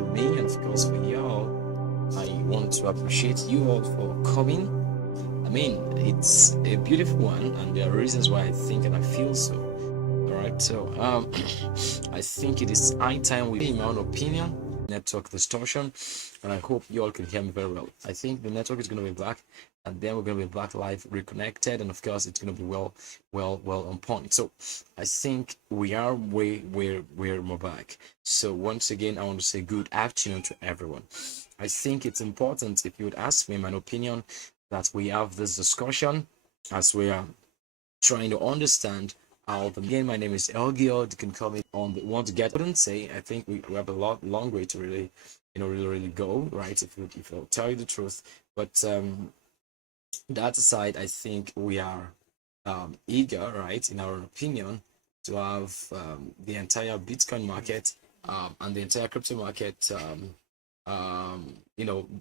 me and of course for y'all. I want to appreciate you all for coming. I mean, it's a beautiful one, and there are reasons why I think and I feel so. All right, so I think it is high time we, in my own opinion, network distortion, and I hope you all can hear me very well. I think the network is going to be back, and then we're going to be back live, reconnected, and of course it's going to be well on point. So I think we are we're more back. So once again, I want to say good afternoon to everyone. I think it's important, if you would ask me my opinion, that we have this discussion as we are trying to understand how the again. My name is Elgiod. You can call me on the want to get. I wouldn't say. I think we have a long way to really, really go, right? If I'll tell you the truth, but that aside, I think we are eager, right, in our opinion, to have the entire Bitcoin market and the entire crypto market,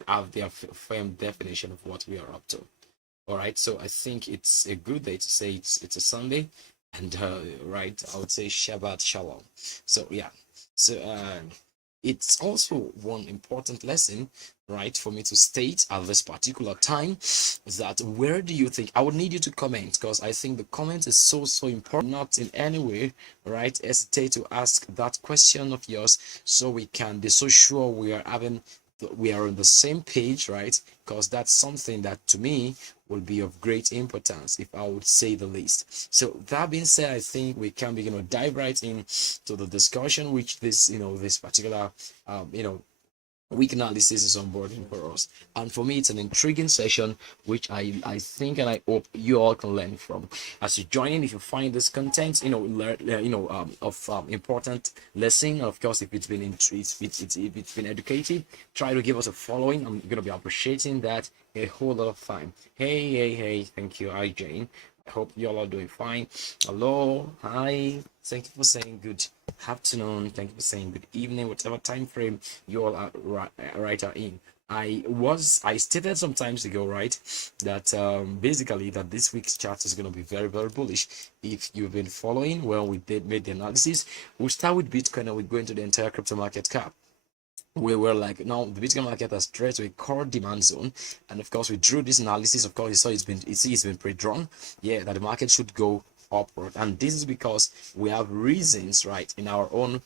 have their firm definition of what we are up to. All right, so I think it's a good day to say it's a Sunday, and right, I would say Shabbat Shalom. So yeah, so it's also one important lesson, right, for me to state at this particular time, that where do you think I would need you to comment, because I think the comment is so important. Not in any way, right, hesitate to ask that question of yours, so we can be so sure we are on the same page, right? Because that's something that to me will be of great importance, if I would say the least. So that being said, I think we can begin to dive right in to the discussion, which this particular week analysis is onboarding for us. And for me, it's an intriguing session, which I think and I hope you all can learn from. As you join in, if you find this content, of important lesson, of course, if it's been if it's been educative, try to give us a following. I'm gonna be appreciating that a whole lot of time. Hey, thank you. Hi, Jane. I hope you all are doing fine. Hello, hi. Thank you for saying good afternoon. Thank you for saying good evening, whatever time frame you all are right are in. I stated some times ago, right, that basically that this week's chart is going to be very bullish. If you've been following, well, we made the analysis. We'll start with Bitcoin and we go into the entire crypto market cap. We were like, now the Bitcoin market has trade to a core demand zone, and of course we drew this analysis. Of course, you saw it's been pre-drawn, yeah, that the market should go upward, and this is because we have reasons, right, in our own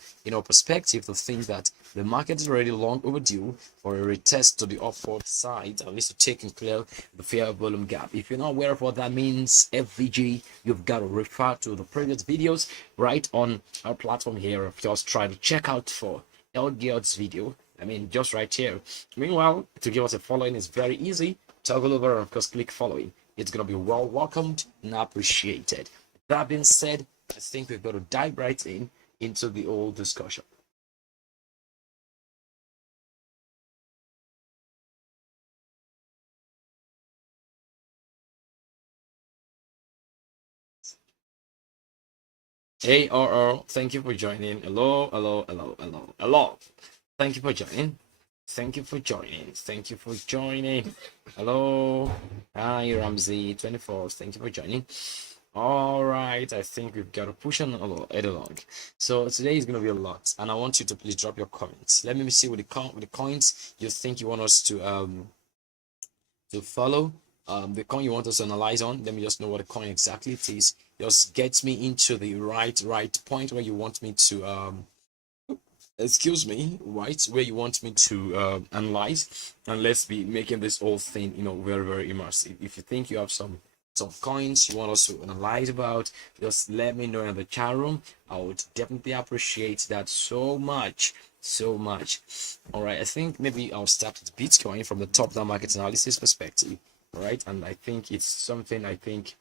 perspective, to think that the market is already long overdue for a retest to the upward side, at least to take and clear the fair volume gap. If you're not aware of what that means, FVG, you've got to refer to the previous videos right on our platform here. Of course, try to check out for Elgiod's video. I mean, just right here. Meanwhile, to give us a following is very easy. Toggle over and of course click following. It's gonna be well welcomed and appreciated. That being said, I think we've got to dive right into the whole discussion. Hey, RR, thank you for joining. Hello. Thank you for joining. Thank you for joining. Thank you for joining. Hello. Hi, Ramsey24. Thank you for joining. All right, I think we've got to push on along. So today is going to be a lot, and I want you to please drop your comments. Let me see with the coins you think you want us to follow. The coin you want us to analyze on. Let me just know what the coin exactly it is. Just get me into the right point where you want me to excuse me, right, where you want me to analyze, and let's be making this whole thing very immersive. If you think you have some coins you want us to analyze about, just let me know in the chat room. I would definitely appreciate that so much. All right, I think maybe I'll start with Bitcoin from the top-down market analysis perspective. All right, and I think it's something I think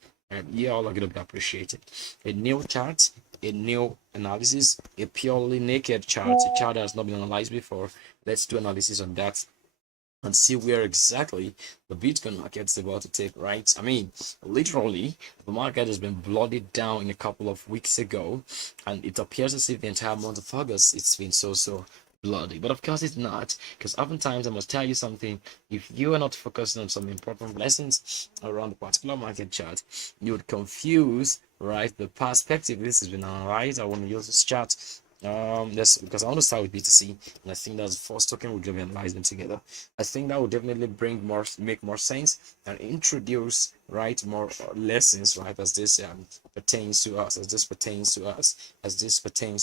you all are going to be appreciated. A new chart, a new analysis, a purely naked chart, a chart that has not been analyzed before. Let's do analysis on that and see where exactly the Bitcoin market is about to take, right? I mean, literally, the market has been blooded down a couple of weeks ago, and it appears as if the entire month of August it's been so bloody. But of course it's not, because oftentimes I must tell you something: if you are not focusing on some important lessons around the particular market chart, you would confuse, right, the perspective this has been analyzed. I want to use this chart That's because I want to start with BTC, and I think that's the first token we're gonna be analyzing together. I think that would definitely make more sense and introduce right more lessons, right, as this pertains to us, as this pertains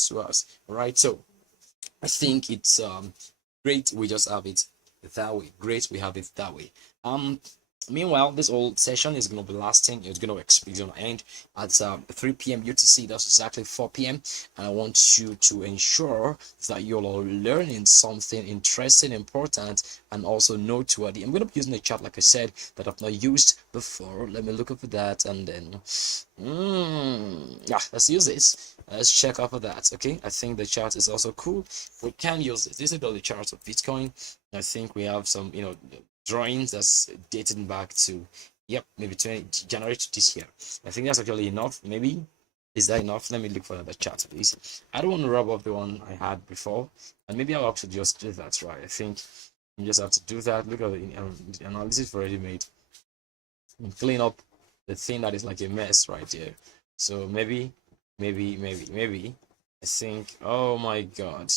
to us, right? So I think it's great we just have it that way. Great we have it that way. Meanwhile, this whole session is going to be lasting. It's going to end at 3 p.m. UTC. That's exactly 4 p.m. And I want you to ensure that you're all learning something interesting, important, and also noteworthy. I'm going to be using a chat, like I said, that I've not used before. Let me look up for that, and then yeah, let's use this. Let's check out for that. Okay, I think the chart is also cool. We can use this. This is the chart of Bitcoin. I think we have some, drawings that's dating back to, yep, maybe 20 January to this year. I think that's actually enough. Maybe is that enough? Let me look for another chart, please. I don't want to rub off the one I had before, and maybe I'll have to just do that, right? I think you just have to do that. Look at the analysis already made and clean up the thing that is like a mess right there. So maybe I think, oh my god,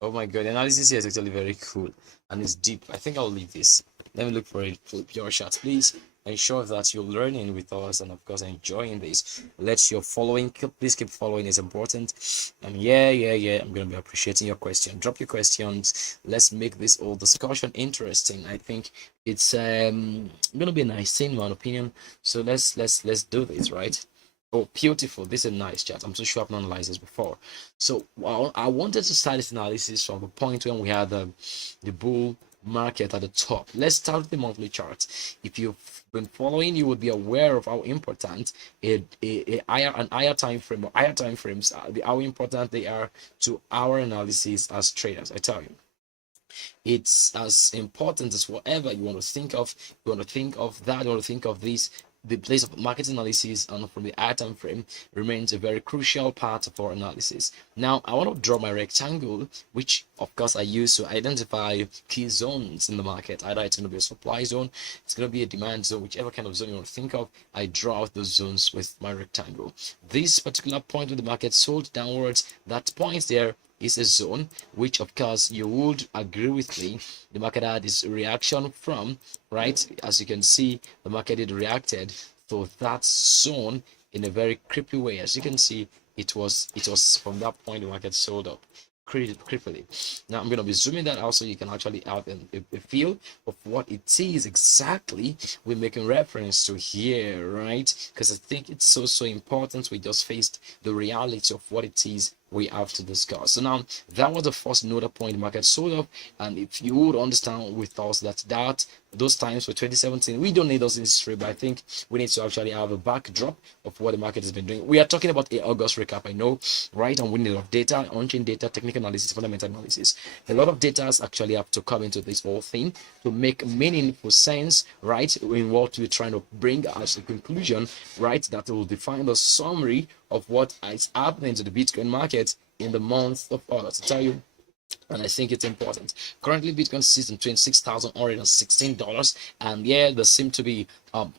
the analysis here is actually very cool and it's deep. I think I'll leave this. Let me look for a pure shot, please. Ensure that you're learning with us and of course enjoying this. Let your following, please keep following, is important. And yeah, I'm gonna be appreciating your question. Drop your questions. Let's make this whole discussion interesting. I think it's gonna be a nice thing, in my opinion. So let's do this, right? Oh, beautiful. This is a nice chat. I'm so sure I've not analyzed this before. So I wanted to start this analysis from the point when we had the bull market at the top. Let's start with the monthly chart. If you've been following, you would be aware of how important an higher time frame or higher time frames are, how important they are to our analysis as traders. I tell you, it's as important as whatever you want to think of. You want to think of that, you want to think of this. The place of market analysis and from the higher time frame remains a very crucial part of our analysis. Now, I want to draw my rectangle, which of course I use to identify key zones in the market. Either it's going to be a supply zone, it's going to be a demand zone, whichever kind of zone you want to think of. I draw out those zones with my rectangle. This particular point of the market sold downwards, that point there is a zone which of course you would agree with me the market had this reaction from, right? As you can see, the market had reacted to that zone in a very creepy way. As you can see, it was from that point the market sold up creepily. Now I'm going to be zooming that out so you can actually have a feel of what it is exactly we're making reference to here, right? Because I think it's so important we just faced the reality of what it is we have to discuss. So now that was the first nodal point market sold up, and if you would understand with us that those times for 2017 we don't need those in history, but I think we need to actually have a backdrop of what the market has been doing. We are talking about a August recap, I know, right? And we need a lot of data, on-chain data, technical analysis, fundamental analysis. A lot of data actually have to come into this whole thing to make meaningful sense, right, in what we're trying to bring as a conclusion, right, that will define the summary of what is happening to the Bitcoin market in the month of August. To tell you, and I think it's important. Currently, Bitcoin sits in $26,116, and yeah, there seem to be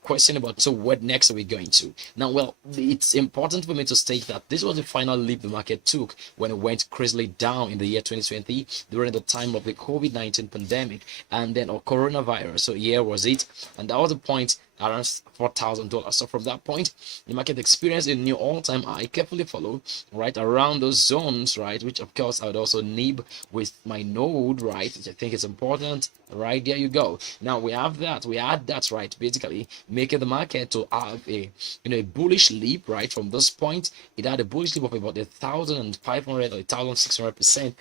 question about so what next are we going to now. Well, it's important for me to state that this was the final leap the market took when it went crazily down in the year 2020 during the time of the COVID-19 pandemic and then coronavirus. So yeah, was it, and that was the point around $4,000. So from that point, the market experienced a new all-time high, carefully followed right around those zones, right, which of course I would also nib with my node, right, which I think is important. Right, there you go. Now we have that, we had that, right, basically making the market to have a a bullish leap, right? From this point, it had a bullish leap of about 1,500 or 1,600%,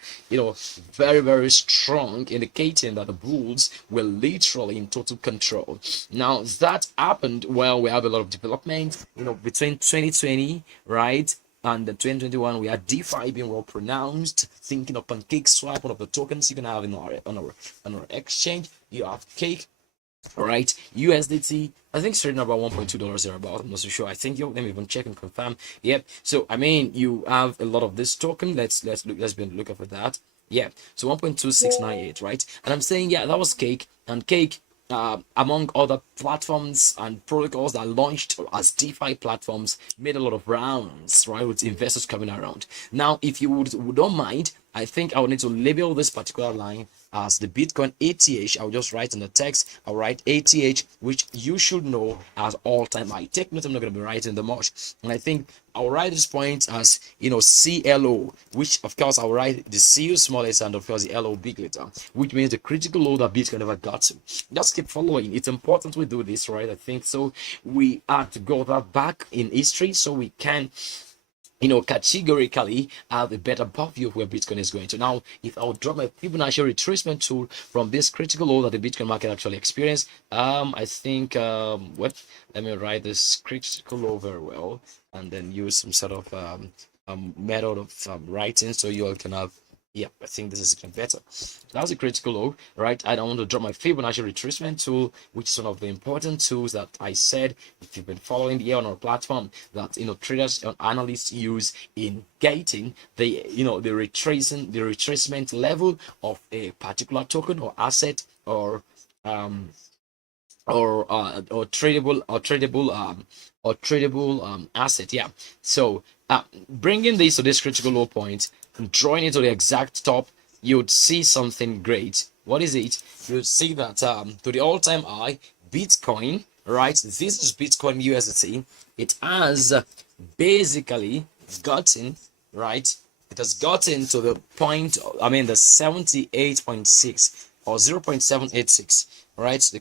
very strong, indicating that the bulls were literally in total control. Now that happened while we have a lot of development, between 2020, right, and the 2021, we had DeFi being well pronounced. Thinking of PancakeSwap, one of the tokens you can have in on our exchange. You have Cake, all right, USDT. I think it's trading about $1.2 thereabout. I'm not so sure. I think let me even check and confirm. Yep. So I mean, you have a lot of this token. Let's be on the lookout for that. Yeah. So 1.2698, right? And I'm saying, yeah, that was Cake, and Cake among other platforms and protocols that launched as DeFi platforms, made a lot of rounds, right, with investors coming around. Now, if you don't mind, I think I will need to label this particular line as the Bitcoin ATH. I'll just write in the text, I'll write ATH, which you should know as all-time high. Take note, I'm not going to be writing the much. And I think I'll write this point as, CLO, which of course I'll write the CU small letter and of course the LO big letter, which means the critical low that Bitcoin never got to. Just keep following. It's important we do this, right? I think so. We have to go that back in history so we can categorically have a better view of where Bitcoin is going to. Now, if I would draw my Fibonacci retracement tool from this critical low that the Bitcoin market actually experienced, I think, let me write this critical low very well and then use some sort of method of writing so you all can have. Yeah, I think this is even better. That's a critical low, right? I don't want to drop my Fibonacci retracement tool, which is one of the important tools that I said, if you've been following here on our platform, that traders and analysts use in getting the the retracement level of a particular token or asset or tradable asset. Yeah. So bringing this to this critical low point and drawing it to the exact top, you'd see something great. What is it? You'd see that to the all-time high, Bitcoin, right? This is Bitcoin USDT. It has basically gotten, right? It has gotten to the point, the 78.6 or 0.786, right? A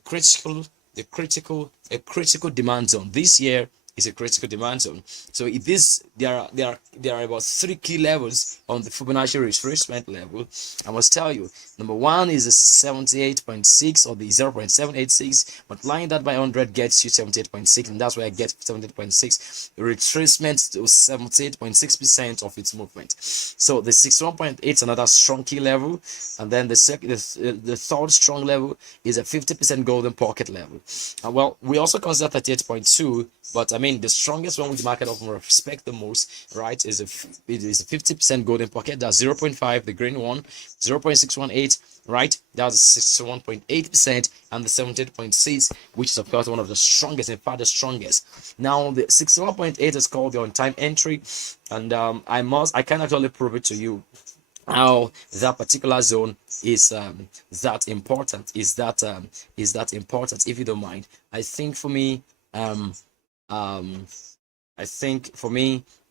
critical demand zone. This year is a critical demand zone. So if there are about 3 key levels on the Fibonacci retracement level. I must tell you, number one is a 78.6 or the 0.786. Multiplying that by 100 gets you 78.6, and that's where I get 78.6 retracement to 78.6% of its movement. So the 61.8 is another strong key level, and then the third strong level is a 50% golden pocket level. Well, we also consider 38.2, but the strongest one which the market often respect the most, right, is a 50% golden pocket. That's 0.5, the green one, 0.618, right, that's 61.8%, and the 78.6, which is of course one of the strongest, in fact the strongest. Now the 61.8 is called the on-time entry, and I can actually prove it to you how that particular zone is that important, is that important, if you don't mind. I think for me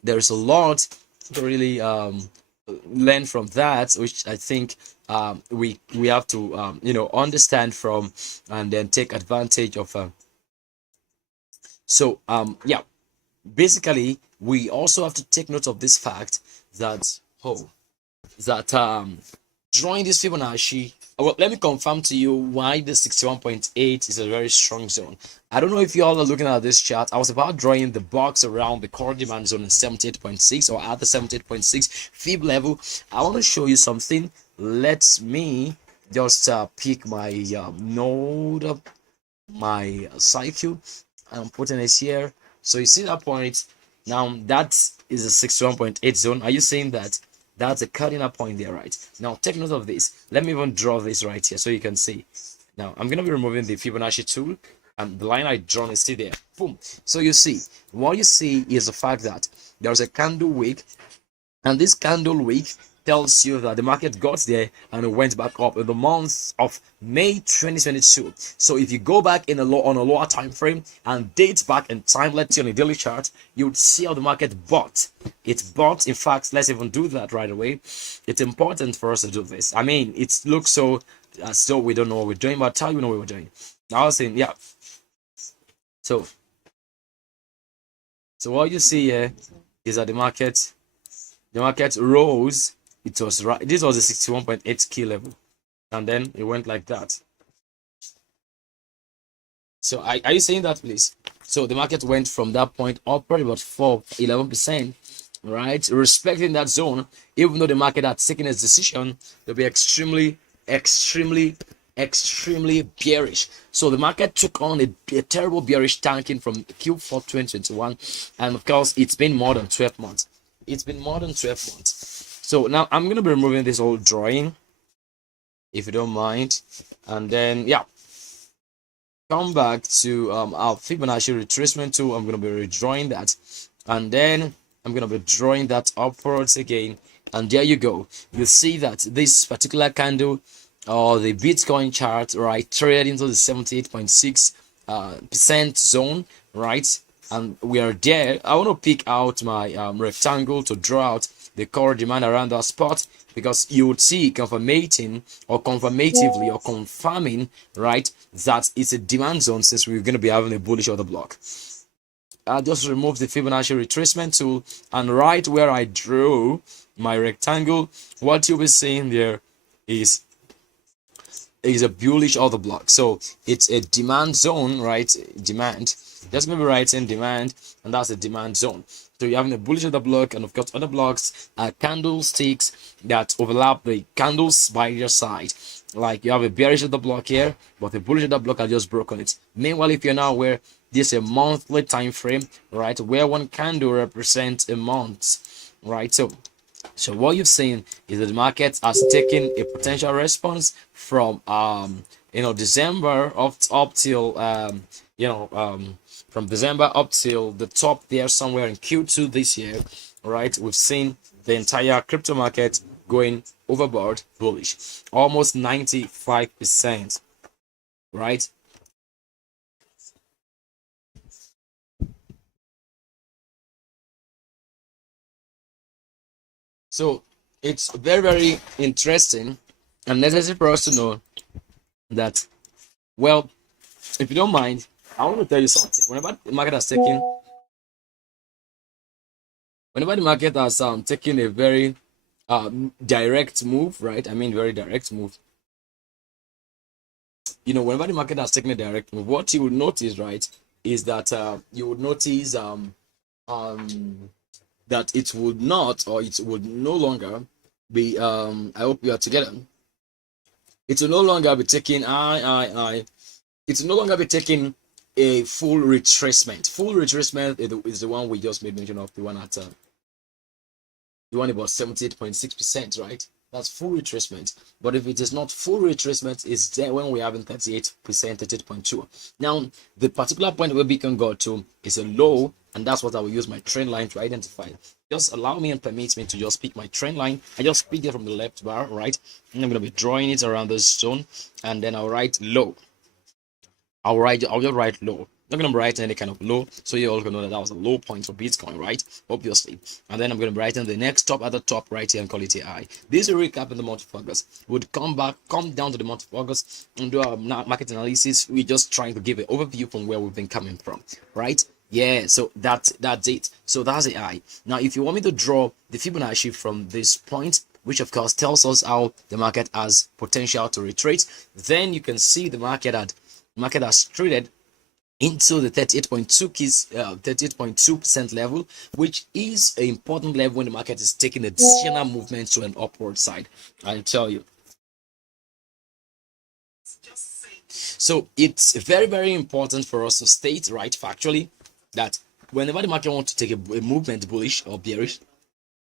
there's a lot to really learn from that, which I think we have to understand from and then take advantage of. Yeah, basically we also have to take note of this fact that drawing this Fibonacci. Well, let me confirm to you why the 61.8 is a very strong zone. I don't know if you all are looking at this chart. I was about drawing the box around the core demand zone in 78.6 or at the 78.6 fib level. I want to show you something. Let me just pick my node, my cycle, and putting it here. So you see that point. Now that is a 61.8 zone. Are you seeing that? That's a cardinal point there, right? Now take note of this. Let me even draw this right here so you can see. Now I'm gonna be removing the Fibonacci tool, and the line I drawn is still there. Boom. So you see, what you see is the fact that there's a candle wick, and this candle wick tells you that the market got there and it went back up in the month of May 2022. So if you go back on a lower time frame and date back in time, let's see on a daily chart, you would see how the market bought. It bought. In fact, let's even do that right away. It's important for us to do this. It looks so as though we don't know what we're doing, but how you know what we're doing. Now I was saying, yeah. So what you see here is that the market rose. It was right. This was a 61.8 key level, and then it went like that. So are you saying that, please? So the market went from that point up probably about 11%, right? Respecting that zone, even though the market had taken its decision to be extremely bearish. So the market took on a terrible bearish tanking from Q4 2021, and of course it's been more than 12 months. It's been more than 12 months. So now I'm going to be removing this old drawing, if you don't mind. And then, yeah. come back to our Fibonacci retracement tool. I'm going to be redrawing that, and then I'm going to be drawing that upwards again, and there you go. You see that this particular candle or the Bitcoin chart, right, traded into the 78.6 percent zone, right, and we are there. I want to pick out my rectangle to draw out the core demand around that spot, because you would see confirmating or confirmatively or confirming, right, that it's a demand zone, since we're going to be having a bullish order block. I'll just remove the Fibonacci retracement tool, and right where I drew my rectangle, what you'll be seeing there is a bullish order block. So it's a demand zone, right? Demand. Just gonna be writing demand, and that's a demand zone. So you're having a bullish order block, and of course other blocks are candlesticks that overlap the candles by their side. Like you have a bearish order block here, but the bullish order block has just broken it. Meanwhile, if you're now aware, this is a monthly time frame, right, where one candle represents a month, right? So what you've seen is that the market has taken a potential response from December up till from December up till the top there somewhere in Q2 this year, right? We've seen the entire crypto market going overboard bullish, almost 95%, right? So it's very, very interesting and necessary for us to know that, well, if you don't mind, I want to tell you something. Whenever the market has taken a very direct move, right? I mean, very direct move. Whenever the market has taken a direct move, what you would notice, right, is that you would notice that it would not, or it would no longer be. I hope we are together. It will no longer be taking it will no longer be taking a full retracement. Full retracement is the one we just made mention of, the one at the one about 78.6%, right? That's full retracement. But if it is not full retracement, it's there when we're having 38%, 38.2. Now, the particular point where Bitcoin got to is a low, and that's what I will use my trend line to identify. Just allow me and permit me to just pick my trend line. I just pick it from the left bar, right? And I'm going to be drawing it around this zone, and then I'll write low. I'll just write low. Not gonna write any kind of low, so you all can know that was a low point for Bitcoin, right? Obviously. And then I'm gonna write in the next top at the top right here and call it a high. This is a recap in the month of August. Would come down to the month of August and do our market analysis. We're just trying to give an overview from where we've been coming from, right? Yeah, so that's it. So that's a high. Now, if you want me to draw the Fibonacci from this point, which of course tells us how the market has potential to retrace, then you can see the market has traded into the 38.2% level, which is an important level when the market is taking a decisional movement to an upward side. I'll tell you. So it's very, very important for us to state, right, factually, that whenever the market wants to take a movement bullish or bearish,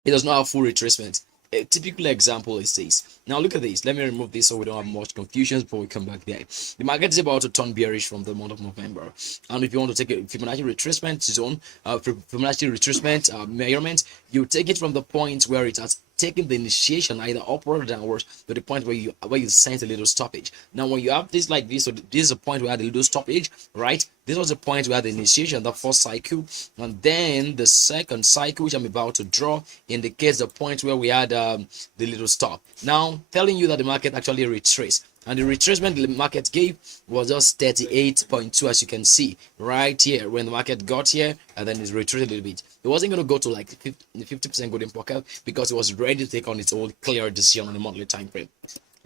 it does not have full retracement. A typical example is this. Now look at this. Let me remove this so we don't have much confusion before we come back there. The market is about to turn bearish from the month of November, and if you want to take a Fibonacci retracement zone, Fibonacci retracement measurement, you take it from the point where it has taken the initiation either upward or downwards to the point where you sent a little stoppage. Now when you have this like this, so this is a point where the little stoppage, right? This was the point where the initiation, the first cycle, and then the second cycle, which I'm about to draw, indicates the point where we had the little stop. Now telling you that the market actually retraced, and the retracement the market gave was just 38.2, as you can see right here. When the market got here and then it's retraced a little bit, it wasn't going to go to like 50% golden pocket because it was ready to take on its own clear decision on the monthly time frame.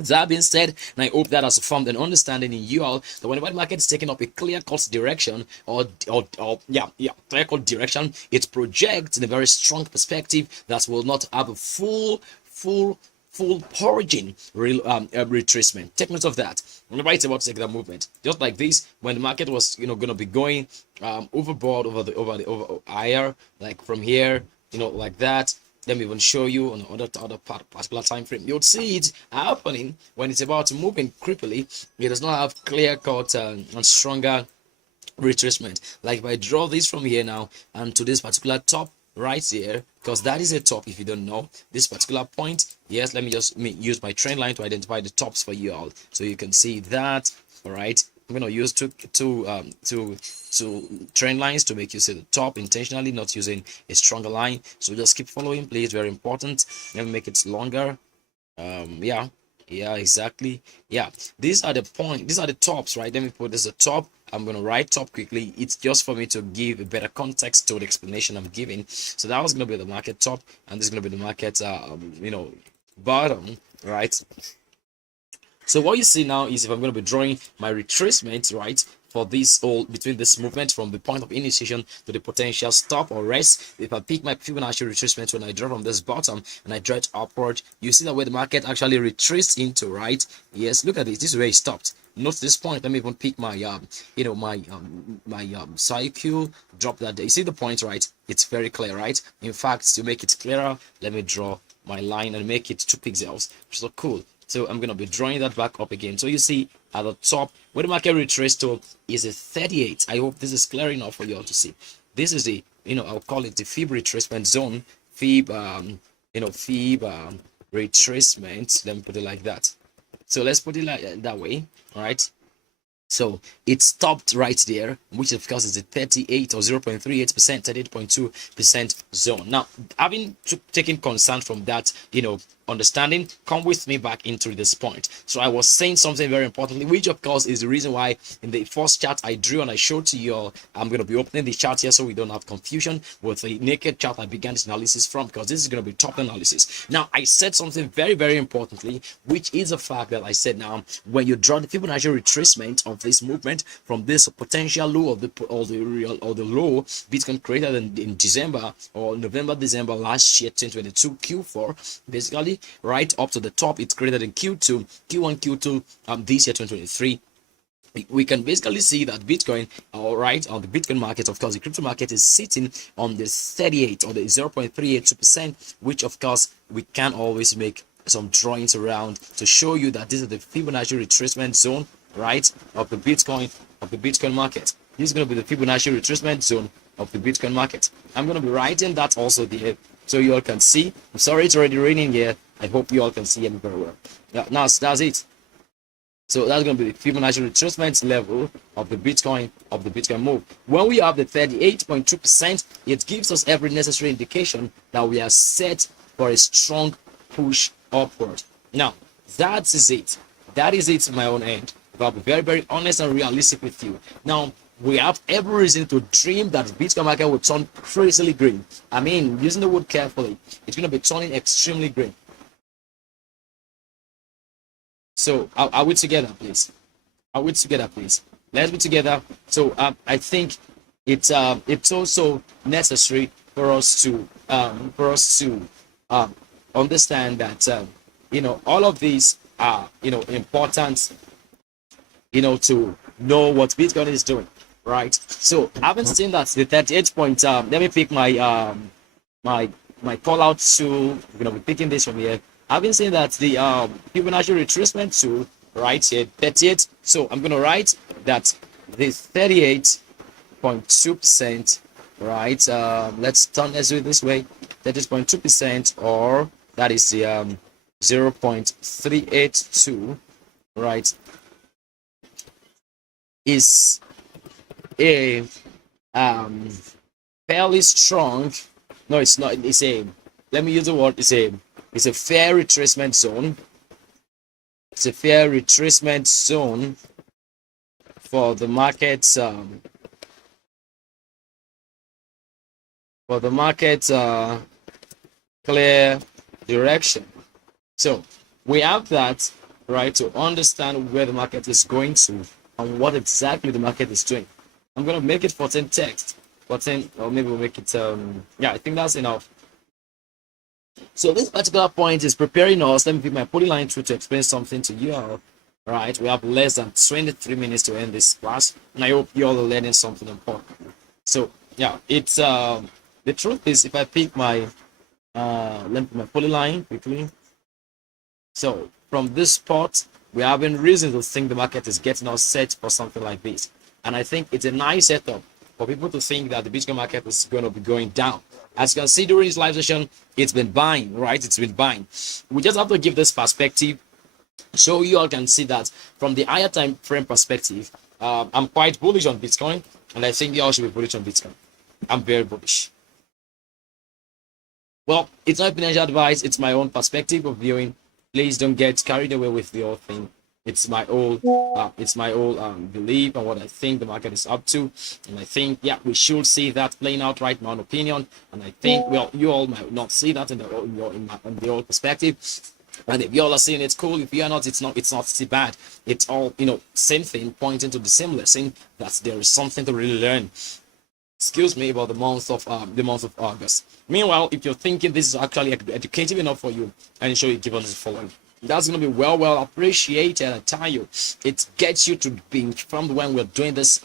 That being said, and I hope that has formed an understanding in you all that whenever the market is taking up a clear-cut direction clear-cut direction, it projects in a very strong perspective that will not have a full purging retracement. Take note of that. Whenever it's about to take that movement, just like this, when the market was going to be going overboard over higher, like from here, like that. let me even show you on other particular time frame. You'll see it happening when it's about to move in creepily. It does not have clear cut and stronger retracement. Like if I draw this from here now and to this particular top right here, because that is a top, if you don't know this particular point. Yes, let me just use my trend line to identify the tops for you all, so you can see that. All right, I'm gonna use two trend lines to make you see the top intentionally, not using a stronger line. So just keep following, please. Very important. Let me make it longer. Yeah, exactly. Yeah, these are the tops, right? Let me put this a top. I'm gonna write top quickly. It's just for me to give a better context to the explanation I'm giving. So that was gonna be the market top, and this is gonna be the market bottom, right? So what you see now is, if I'm going to be drawing my retracement, right, for this all between this movement from the point of initiation to the potential stop or rest, if I pick my Fibonacci retracement when I draw from this bottom and I draw it upward, you see that where the market actually retraced into, right? Yes, look at this. This is where it stopped. Note this point. Let me even pick my cycle, drop that there. You see the point, right? It's very clear, right? In fact, to make it clearer, let me draw my line and make it 2 pixels. So cool. So I'm going to be drawing that back up again. So you see at the top where the market retraced to is a 38. I hope this is clear enough for you all to see. This is the, I'll call it the Fib retracement zone. Fib retracement. Let me put it like that. So let's put it like that way. All right. So it stopped right there, which of course is a 38 or 0.38%, 38.2% zone. Now, having taken concern from that, understanding, come with me back into this point. So I was saying something very importantly, which of course is the reason why in the first chart I drew and I showed to you all, I'm going to be opening the chart here so we don't have confusion with the naked chart I began this analysis from, because this is going to be top analysis. Now, I said something very, very importantly, which is the fact that I said now, when you draw the Fibonacci retracement of this movement from this potential low of the low Bitcoin created in December or November, December last year, 2022 Q4, basically, right up to the top it's created in Q1, Q2 this year 2023. We can basically see that Bitcoin, all right, on the Bitcoin market, of course, the crypto market is sitting on the 38 or the 0.382%, which of course we can always make some drawings around to show you that this is the Fibonacci retracement zone, right, of the Bitcoin market. This is going to be the Fibonacci retracement zone of the Bitcoin market. I'm going to be writing that also there so you all can see. I'm sorry it's already raining here. I hope you all can see it very well. Yeah, now that's it. So that's going to be the Fibonacci retracement level of the Bitcoin move. When we have the 38.2%, it gives us every necessary indication that we are set for a strong push upward. Now, that is it. That is it from my own end. I'll be very, very honest and realistic with you. Now, we have every reason to dream that the Bitcoin market will turn crazily green. I mean, using the word carefully, it's going to be turning extremely green. So, are we together, please? Are we together, please? Let's be together. So, I think it's also necessary for us to understand that all of these are important to know what Bitcoin is doing, right? So having seen that the 38 point, let me pick my my call out tool. We're gonna be picking this from here. Having seen that the Fibonacci retracement tool, right here, 38. So I'm gonna write that the 38.2%, right? Let's do it this way, 38.2%, or that is the 0.382, right? Is a fairly strong, no, it's not, it's a, let me use the word, it's a fair retracement zone. It's a fair retracement zone for the market's clear direction. So we have that, right, to understand where the market is going to and what exactly the market is doing. I'm going to make it 14 text, 14, or maybe we'll make it, yeah, I think that's enough. So this particular point is preparing us. Let me pick my polyline through to explain something to you all. Right, we have less than 23 minutes to end this class, and I hope you all are learning something important. So yeah, it's the truth is, if I pick my Let me put my polyline quickly. So from this spot, we have been reason to think the market is getting us set for something like this. And I think it's a nice setup for people to think that the Bitcoin market is going to be going down. As you can see during this live session, it's been buying, right? It's been buying. We just have to give this perspective so you all can see that from the higher time frame perspective. I'm quite bullish on Bitcoin, and I think you all should be bullish on Bitcoin. I'm very bullish. Well, it's not financial advice, it's my own perspective of viewing. Please don't get carried away with the whole thing. It's my whole belief and what I think the market is up to, and I think we should see that playing out, right? My own opinion, and I think you all might not see that in the old perspective. And if you all are saying it's cool, if you are not, it's not too bad. It's all same thing, pointing to the same lesson that there is something to really learn. Excuse me, about the month of August. Meanwhile, if you're thinking this is actually educative enough for you, and show you give us the following. That's going to be well appreciated. I tell you, it gets you to be informed when we're doing this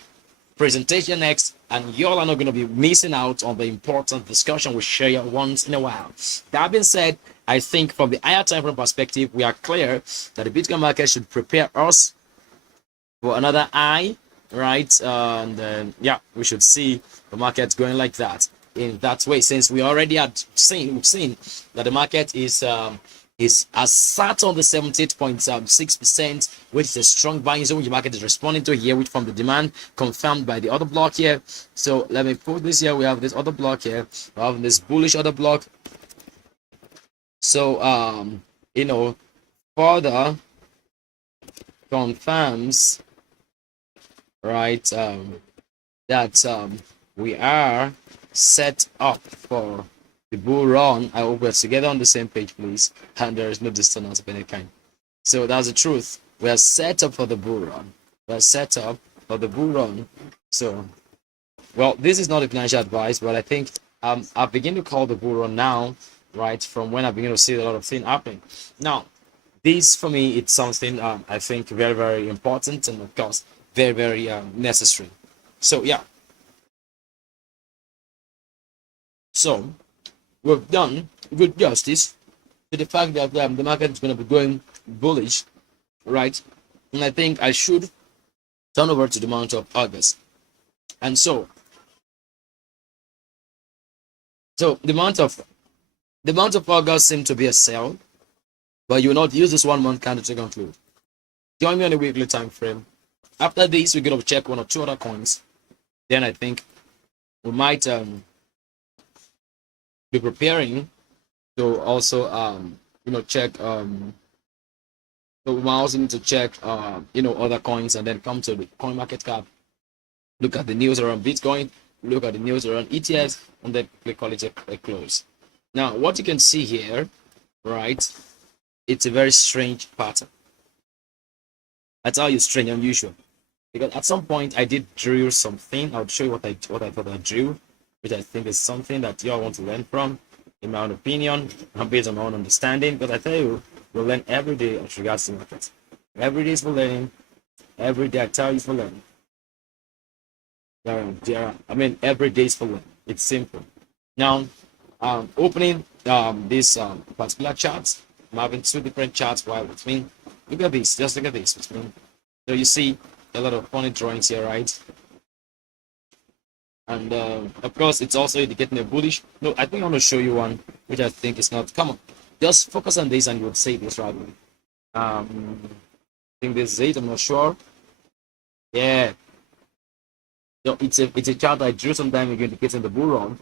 presentation next, and y'all are not going to be missing out on the important discussion we share once in a while. That being said, I think from the higher time frame perspective, we are clear that the Bitcoin market should prepare us for another high, right? And we should see the market going like that, in that way, since we already we've seen that the market is has sat on the 78.6%, which is a strong buying zone. The market is responding to here, which from the demand confirmed by the other block here. So let me put this here. We have this other block here. We have this bullish other block. So further confirms, right, that we are set up for the bull run. I hope we're together on the same page, please, and there is no dissonance of any kind. So that's the truth. We are set up for the bull run. We are set up for the bull run. So, well, this is not a financial advice, but I think I begin to call the bull run now, right, from when I begin to see a lot of things happening. Now, this for me, it's something I think very, very important, and of course, very, very necessary. So, yeah. So, we've done good justice to the fact that the market is going to be going bullish, right? And I think I should turn over to the month of August. And so the month of August seemed to be a sell, but you will not use this 1 month candle to conclude. Join me on a weekly time frame. After this, we're going to check one or two other coins. Then I think we might be preparing to also check so we might also need to check other coins, and then come to the coin market cap, look at the news around Bitcoin, look at the news around ETFs, and then call it a close. Now what you can see here, right, it's a very strange pattern. That's how you strange, unusual, because at some point I did drill something. I'll show you what I thought I drew, which I think is something that you all want to learn from, in my own opinion, and based on my own understanding. But I tell you, we'll learn every day as regards to markets. Every day is for learning. Every day I tell you for learning. Every day is for learning. It's simple. Now, opening this particular chart, I'm having two different charts while with me. Look at this. Just look at this. So you see a lot of funny drawings here, right? And of course, it's also indicating a bullish. No, I think I want to show you one which I think is not. Come on, just focus on this and you would say this right away. I think this is it. I'm not sure. Yeah. So it's a chart I drew some time ago indicating the bull run,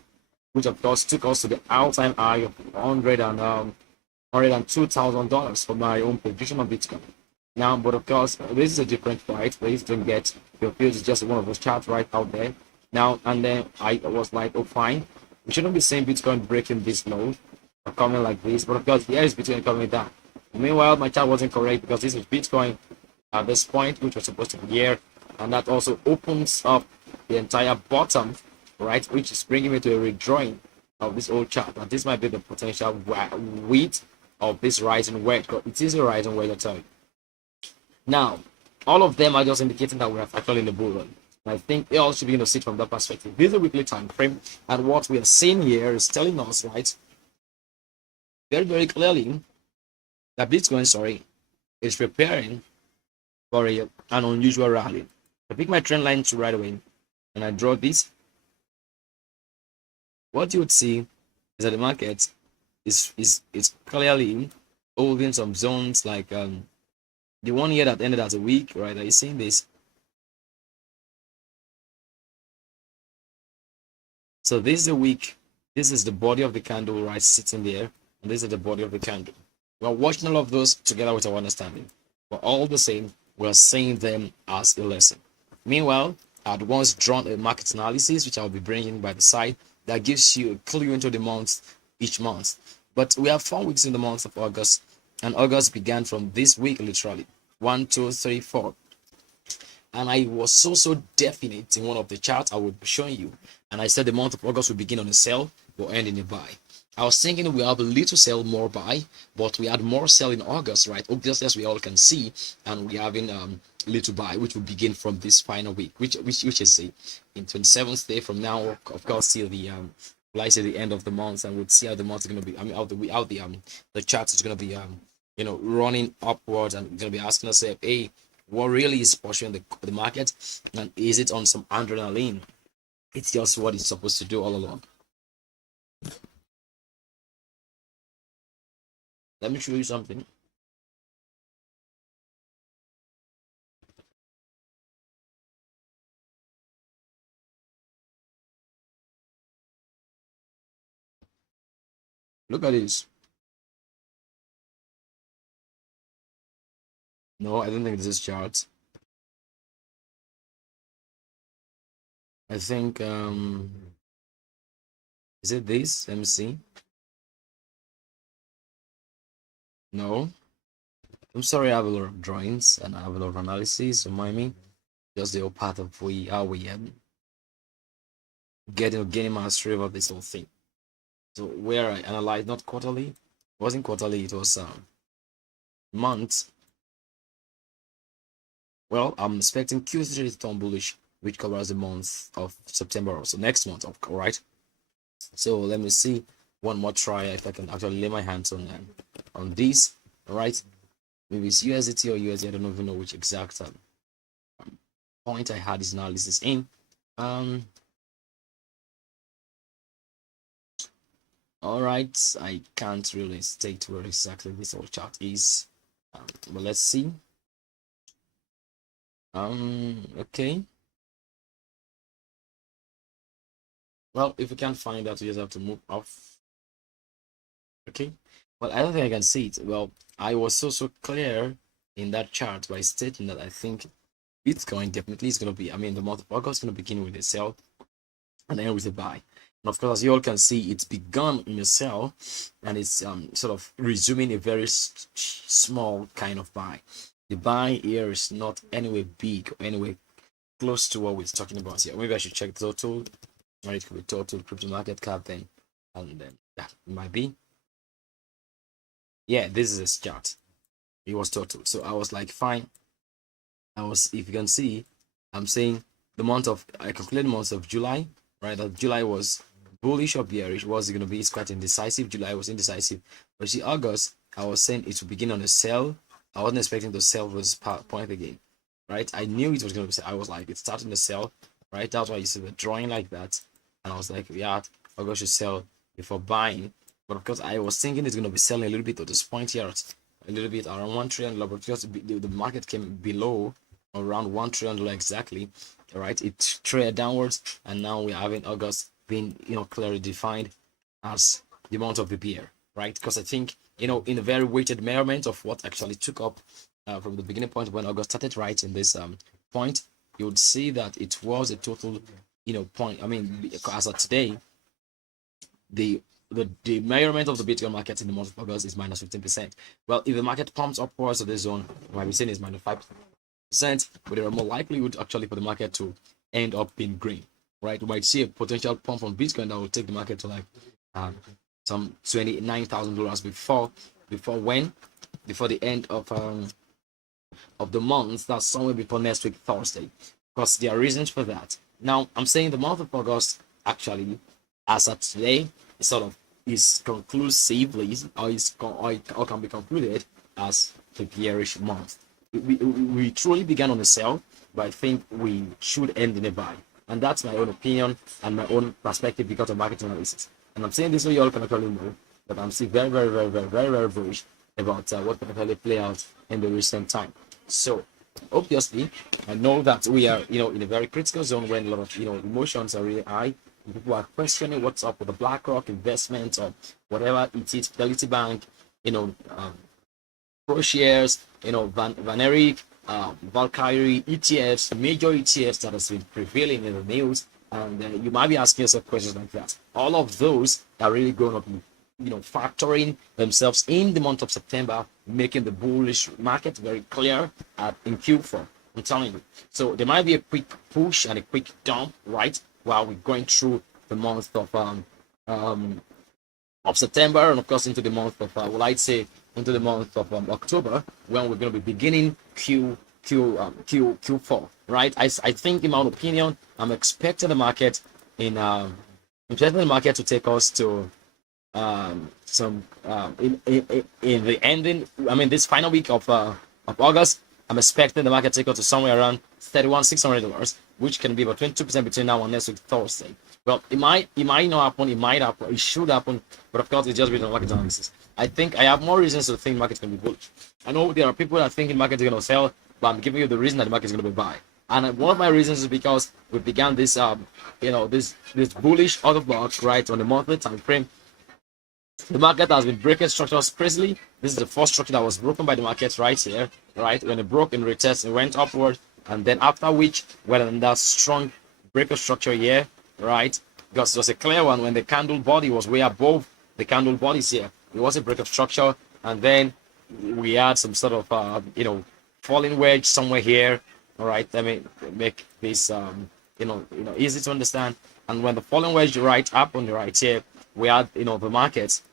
which of course took us to the all-time high of $102,000 for my own position on Bitcoin. Now, but of course, this is a different fight. Please don't get confused. It's just one of those charts right out there. Now, and then I was like, oh, fine. We shouldn't be seeing Bitcoin breaking this low or coming like this. But of course, here is Bitcoin coming down. Meanwhile, my chart wasn't correct because this was Bitcoin at this point, which was supposed to be here. And that also opens up the entire bottom, right? Which is bringing me to a redrawing of this old chart. And this might be the potential width of this rising wedge. It is a rising wedge, I tell you. Now, all of them are just indicating that we are actually in the bull run. I think they all should be see it from that perspective. This is a weekly time frame, and what we are seeing here is telling us, right, very, very clearly that Bitcoin, sorry, is preparing for an unusual rally. I pick my trend line to right away and I draw this. What you would see is that the market is clearly holding some zones like the one here that ended as a week, right? Are you seeing this? So this is a week. This is the body of the candle, right, sitting there, and this is the body of the candle. We're watching all of those together with our understanding, but all the same, we're seeing them as a lesson. Meanwhile, I'd once drawn a market analysis, which I'll be bringing by the side, that gives you a clue into the month each month. But we have 4 weeks in the month of August, and August began from this week, literally 1, 2, 3, 4. And I was so definite in one of the charts I would be showing you, and I said the month of August will begin on a sell but end in a buy. I was thinking we have a little sell, more buy, but we had more sell in August, right? Obviously, as we all can see, and we having little buy, which will begin from this final week, which is the in 27th day from now, of course, till the like say the end of the month, and we'll see how the month is gonna be. I mean, how the chart is gonna be running upwards, and gonna be asking us, hey, what really is pushing the market, and is it on some adrenaline? It's just what it's supposed to do all along. Let me show you something. Look at this. No, I don't think this is chart. I think is it this? Let me see. No. I'm sorry, I have a lot of drawings and I have a lot of analysis, so mind me. Just the whole part of how we gaining mastery of this whole thing. So where I analyzed not quarterly, it wasn't quarterly, it was months. Well, I'm expecting Q3 to turn bullish, which covers the month of September, also next month, all right. So let me see one more try if I can actually lay my hands on this, all right. Maybe it's USDT or USD. I don't even know which exact point I had this analysis in. All right, I can't really state where exactly this whole chart is, but let's see. Okay. Well, if we can't find that, we just have to move off. Okay. Well, I don't think I can see it. Well, I was so clear in that chart by stating that I think Bitcoin definitely is going to be, I mean, the month of August is going to begin with a sell and end with a buy. And of course, as you all can see, it's begun in a sell and it's sort of resuming a very small kind of buy. The buy here is not anywhere big or anywhere close to what we're talking about here. Maybe I should check the total. Or it could be total crypto market cap then, and then that might be. Yeah, this is a chart. It was total. So I was like, fine. If you can see, I'm saying the month of, I calculated the month of July, right? That July was bullish or bearish. Was it going to be? It's quite indecisive. July was indecisive. But see, August, I was saying it would begin on a sell. I wasn't expecting to sell this point again, right? I knew it was going to be, I was like, it's starting to sell, right? That's why you see the drawing like that. And I was like, yeah, August should sell before buying. But of course, I was thinking it's going to be selling a little bit at this point here, a little bit around $1 trillion, but because the market came below around $1 trillion exactly, right? It traded downwards, and now we're having August being, clearly defined as the month of the bear, right? Because I think, in a very weighted measurement of what actually took up from the beginning point when August started right in this point, you would see that it was a total, point. I mean, as of today, the measurement of the Bitcoin market in the month of August is minus 15%. Well, if the market pumps upwards to this zone, you might be saying it's minus 5%, but there are more likelihood actually for the market to end up being green, right? We might see a potential pump on Bitcoin that will take the market to like some $29,000 before the end of the month. That's somewhere before next week Thursday, because there are reasons for that. Now I'm saying the month of August actually, as of today, is sort of is conclusively or can be concluded as the bearish month. We truly began on a sell, but I think we should end in a buy. And that's my own opinion and my own perspective because of market analysis. And I'm saying this so you all can actually know that I'm still very bullish about what can actually play out in the recent time. So obviously, I know that we are, in a very critical zone when a lot of, emotions are really high. People are questioning what's up with the BlackRock investment or whatever it is, Fidelity Bank, ProShares, Van Erik, Valkyrie, ETFs, major ETFs that has been prevailing in the news. And you might be asking yourself questions like that. All of those are really going to be, factoring themselves in the month of September, making the bullish market very clear in Q4. I'm telling you. So there might be a quick push and a quick dump, right, while we're going through the month of September, and of course into the month of into the month of October, when we're going to be beginning Q4, right? I think, in my opinion, I'm expecting the market to take us to some in the ending. I mean, this final week of August, I'm expecting the market to take us to somewhere around $31,600, which can be about 22% between now and next week Thursday. Well, it might not happen, it might happen, it should happen, but of course it's just based on market analysis. I think I have more reasons to think market's gonna be bullish. I know there are people that think the market is gonna sell, but I'm giving you the reason that the market is gonna be buy. And one of my reasons is because we began this this bullish order block, right, on the monthly time frame. The market has been breaking structures crazily. This is the first structure that was broken by the market right here, right? When it broke in retest, it went upward, and then after which, well, in that strong breaker structure here, right? Because it was a clear one when the candle body was way above the candle bodies here. It was a breaker structure, and then we had some sort of falling wedge somewhere here. All right, let me make this easy to understand. And when the falling wedge right up on the right here, we had the markets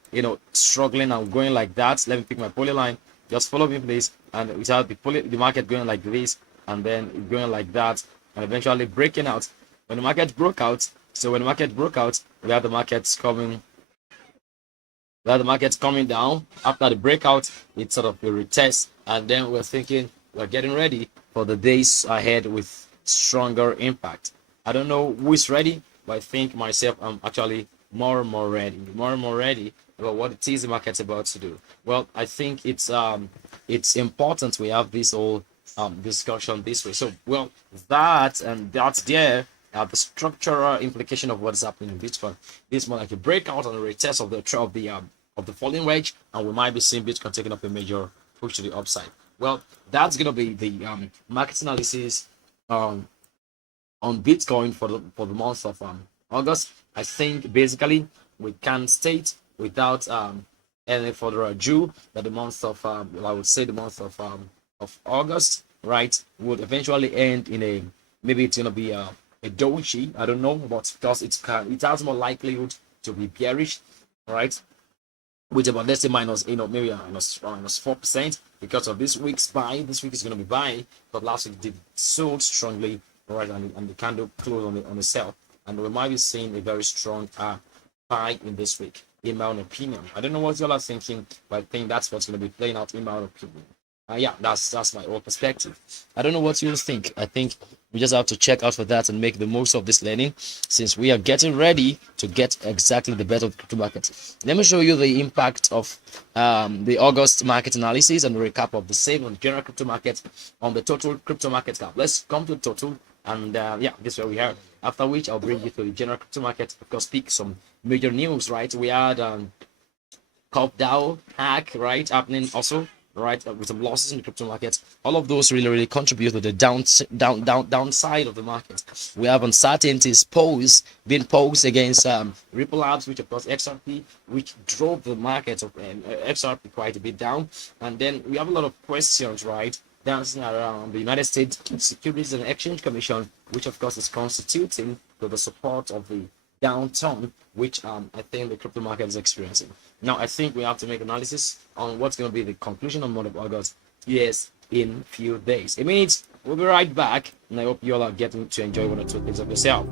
struggling and going like that. Let me pick my poly line. Just follow me, please. And we had the market going like this, and then going like that, and eventually breaking out. When the market broke out, we had the markets coming. We had the markets coming down after the breakout. It's sort of a retest, and then we're thinking we're getting ready for the days ahead with stronger impact. I don't know who is ready, but I think myself, I'm actually more and more ready about what it is the market's about to do. Well, I think it's important we have this whole discussion this way. So, well, that's there. The structural implication of what's happening in Bitcoin. This more like a breakout and a retest of the falling wedge, and we might be seeing Bitcoin taking up a major push to the upside. Well, that's gonna be the market analysis on Bitcoin for the month of August. I think basically we can state without any further ado that the month of I would say the month of August, right, would eventually end in a, maybe it's gonna be a doji. I don't know, but because it has more likelihood to be bearish, right? With about, let's say, maybe minus 4% because of this week's buy. This week is going to be buying, but last week did so strongly, right? And the candle closed on the sell, and we might be seeing a very strong buy in this week, in my own opinion. I don't know what y'all are thinking, but I think that's what's going to be playing out in my own opinion. Yeah, that's my own perspective. I don't know what you think. I think we just have to check out for that and make the most of this learning, since we are getting ready to get exactly the best of the crypto market. Let me show you the impact of the August market analysis and recap of the same on the general crypto market on the total crypto market cap. Let's come to the total, and yeah, this is where we are. After which I'll bring you to the general crypto market, because speak some major news, right? We had CopDAO hack, right, happening also, right, with some losses in the crypto market. All of those really contribute to the downside of the market. We have uncertainties being posed against Ripple Labs, which of course XRP, which drove the market of XRP quite a bit down. And then we have a lot of questions, right, dancing around the United States Securities and Exchange Commission, which of course is constituting to the support of the downturn, which I think the crypto market is experiencing. Now, I think we have to make analysis on what's going to be the conclusion of month of August. Yes, in few days. A minute, we'll be right back, and I hope you all are getting to enjoy one or two things of yourself.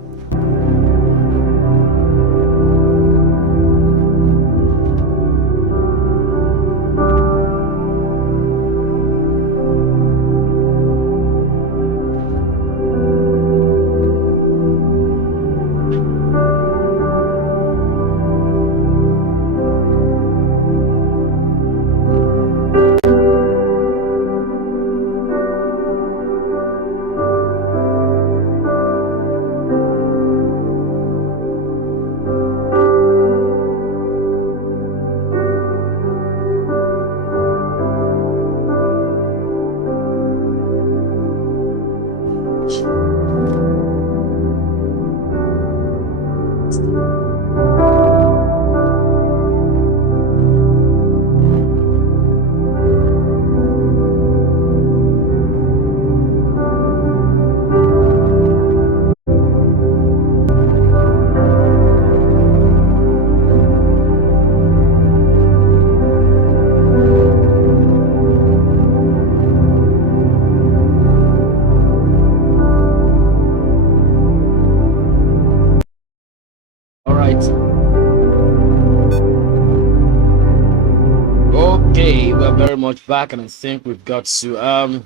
very much back, and I think we've got to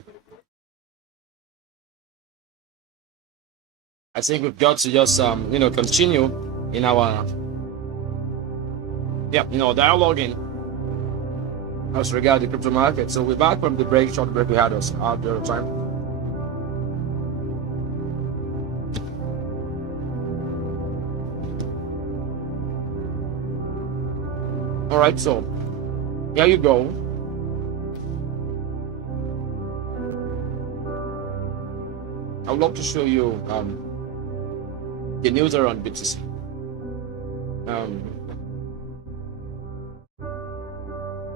just continue in our dialoguing as regard the crypto market. So we're back from the short break we had us out there time. All right, so here you go. I would love to show you the news around BTC.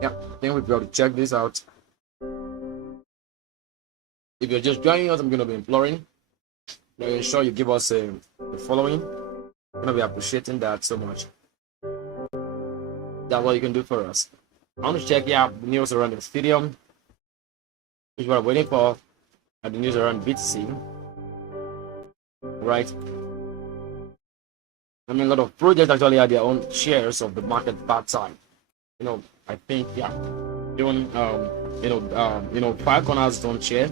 I think we've got to check this out. If you're just joining us, I'm going to be imploring that you ensure you give us the following. I'm going to be appreciating that so much. That's what you can do for us. I want to check the news around the Ethereum, which we're waiting for, and the news around BTC. Right? I mean, a lot of projects actually had their own shares of the market bad side. I think even Filecoin has its own share.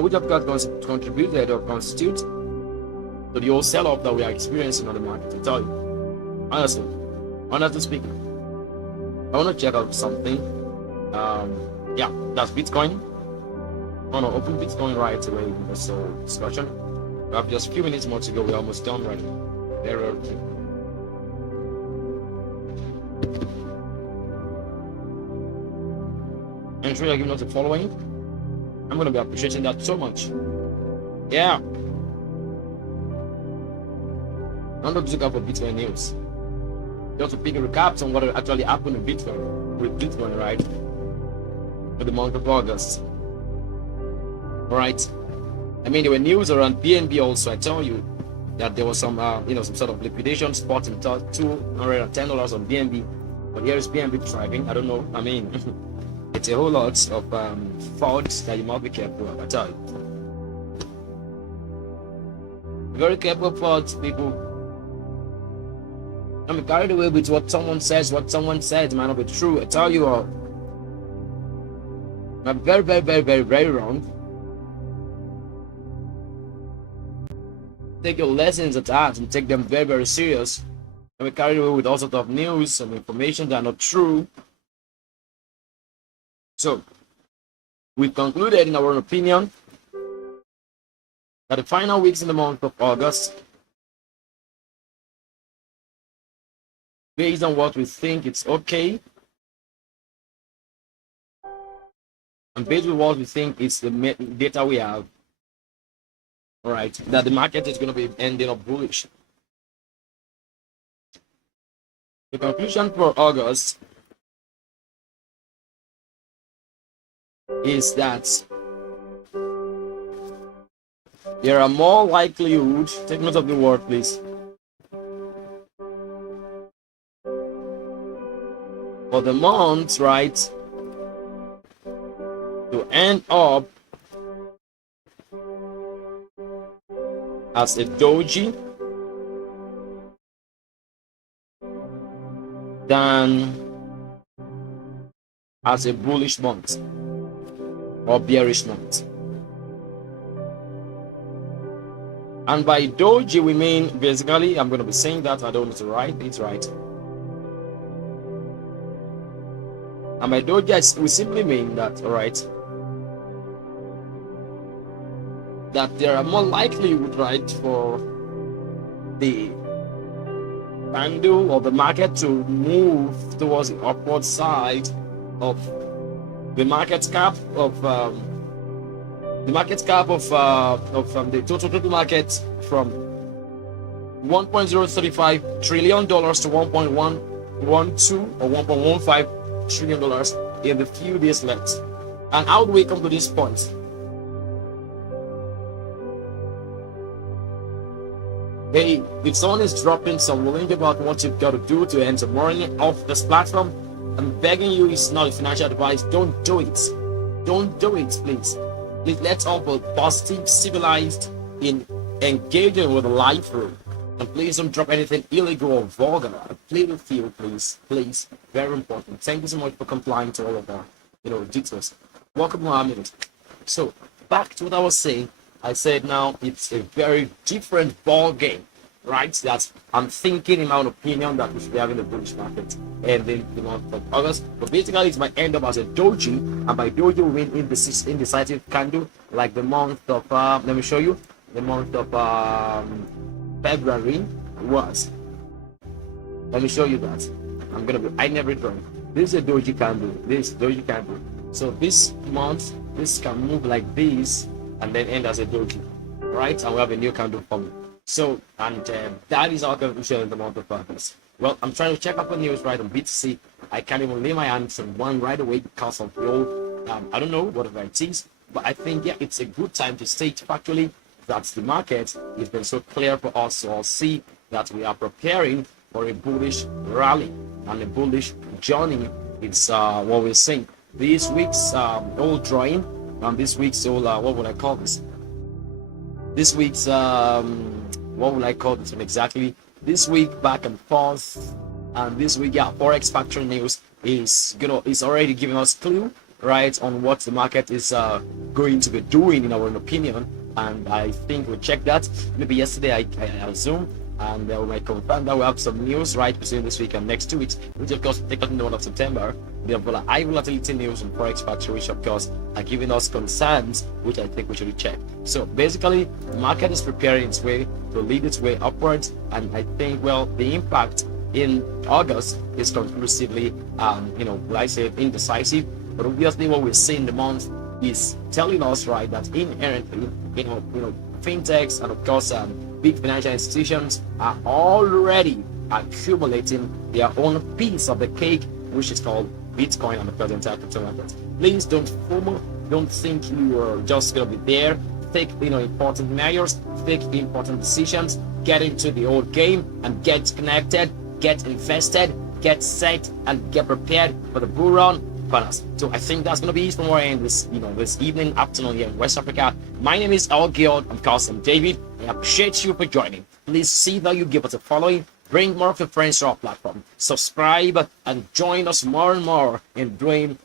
Which have got contributed or constitute to the whole sell-off that we are experiencing on the market. I tell you, honestly speaking, I want to check out something. That's Bitcoin. I want to open Bitcoin right away in this discussion. We have just a few minutes more to go. We're almost done already. Very early. And sure you're giving us the following. I'm going to be appreciating that so much. Yeah. I'm not looking for Bitcoin news. Just to pick a recap on what actually happened with Bitcoin, right? For the month of August. Alright. I mean, there were news around BNB also. I tell you that there was some, some sort of liquidation spot in $210 on BNB. But here is BNB thriving. I don't know. I mean, it's a whole lot of frauds that you must be careful of. I tell you. Very careful frauds, people. I'm carried away with what someone says. What someone says might not be true. I tell you all. I'm very, very, very, very, very wrong. Take your lessons at heart and take them very, very serious. And we carry away with all sorts of news and information that are not true. So, we've concluded in our own opinion that the final weeks in the month of August, based on what we think it's okay, and based on what we think is the data we have, all right, that the market is going to be ending up bullish. The conclusion for August is that there are more likelihood, take note of the word please, for the month, right, to end up as a doji than as a bullish month or bearish month. And by doji we mean, basically, I'm going to be saying that, I don't need to write it right. And by doji we simply mean that, all right, that there are more likelihood, right, for the candle or the market to move towards the upward side of the market cap of the total market from $1.035 trillion to $1.112 or $1.15 trillion in the few days left. And how do we come to this point? Hey, if someone is dropping some link about what you've got to do to end the morning off this platform, I'm begging you, it's not a financial advice. Don't do it. Don't do it, please. Please, let's all be positive, civilized in engaging with life. And please don't drop anything illegal or vulgar. I plead with you, please, please. Very important. Thank you so much for complying to all of our, details. Welcome, Mohammed. So back to what I was saying. I said now it's a very different ball game, right? That I'm thinking, in my own opinion, that we should be having a bullish market and then the month of August. But basically, it might end up as a doji, and by doji we mean indecisive candle, like the month of let me show you the month of February was. Let me show you that. I never drawn. This is a doji candle. This doji candle. So this month, this can move like this and then end as a doji, right? And we have a new candle forming. So, and that is our conclusion in the month of August. Well, I'm trying to check up on news right on BTC. I can't even lay my hands on one right away because of the old, I don't know whatever it is, but I think, yeah, it's a good time to state factually that the market has been so clear for us to all see that we are preparing for a bullish rally and a bullish journey. It's what we're seeing. This week's old drawing, and this week's old, what would I call this? This week's, what would I call this one exactly? This week back and forth, and this week, yeah, Forex Factory News is, is already giving us clue, right, on what the market is going to be doing in our opinion. And I think we checked that maybe yesterday, I assume, and we might confirm that we have some news right between this week and next 2 weeks, which of course take us in the month of September. We have high volatility news on Forex Factory, which of course are giving us concerns, which I think we should check. So basically, the market is preparing its way to lead its way upwards, and I think, well, the impact in August is conclusively, like I said, indecisive. But obviously, what we're seeing in the month is telling us, right, that inherently, fintechs and of course big financial institutions are already accumulating their own piece of the cake, which is called Bitcoin and the present crypto market. Please don't FOMO. Don't think you are just gonna be there. Take important measures, take important decisions, get into the old game and get connected, get invested, get set, and get prepared for the bull run. So I think that's going to be it from our end this evening, afternoon here in West Africa. My name is Al Gild. Of course, I'm David. I appreciate you for joining. Please see that you give us a following. Bring more of your friends to our platform. Subscribe and join us more and more in doing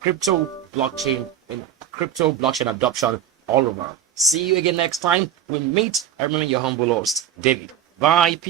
crypto blockchain adoption all over. See you again next time. We'll meet. I remember your humble host, David. Bye. Peace.